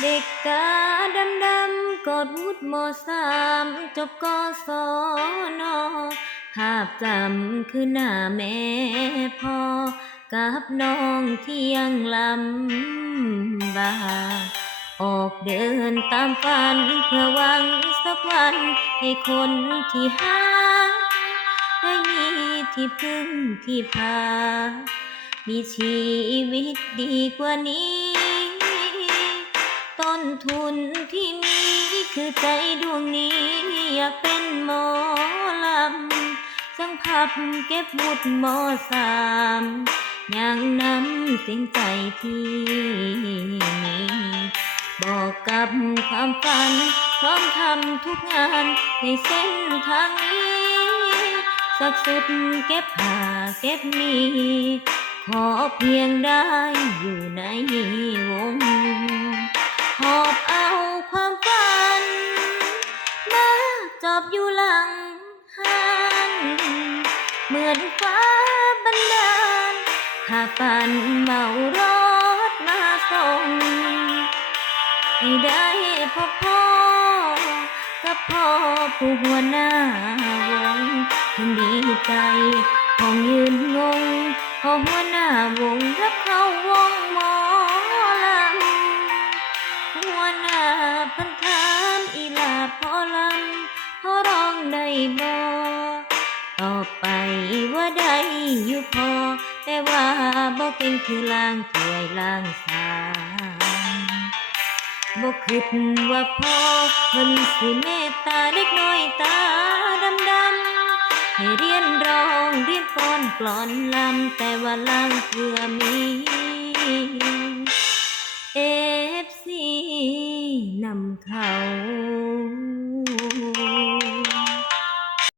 เด็กตาดำดำๆกอดวุฒมสามจบกศนภาพจำคือหน้าแม่พ่อกับน้องที่ยังลำบากออกเดินตามฝันเพื่อหวังสักวันให้คนที่หาได้มีที่พึ่งที่พา มีชีวิตดีกว่านี้ ต้นทุนที่มีคือใจดวงนี้อยากเป็นหมอลำสังพับเก็บบุตรมอสามยังนำเสียงใจที่มีบอกกับความฝัน พร้อมทำทุกงานในเส้นทางนี้ สักสุดเก็บผ้าเก็บมี ขอเพียงได้อยู่ในว อบอยู่หลังหันเหมือนฟ้าบันดาลพาฝันเมารถมาส่งให้ได้พบพ่อกับพ่อผู้หัวหน้าวงทั้งดีใจห้องยืนงงพอหัวหน้าวงรับเขา ตอบไปว่าได้อยู่พอ แต่ว่าบ่เก่งคือล้างถ้วยล้างสามบ่คิดว่าพ่อเพิ่นสิเมตตาเด็กน้อยตาดำดำๆให้เรียนร้องเรียนฟ้อนกลอนลำแต่ว่าลางเพื่อมี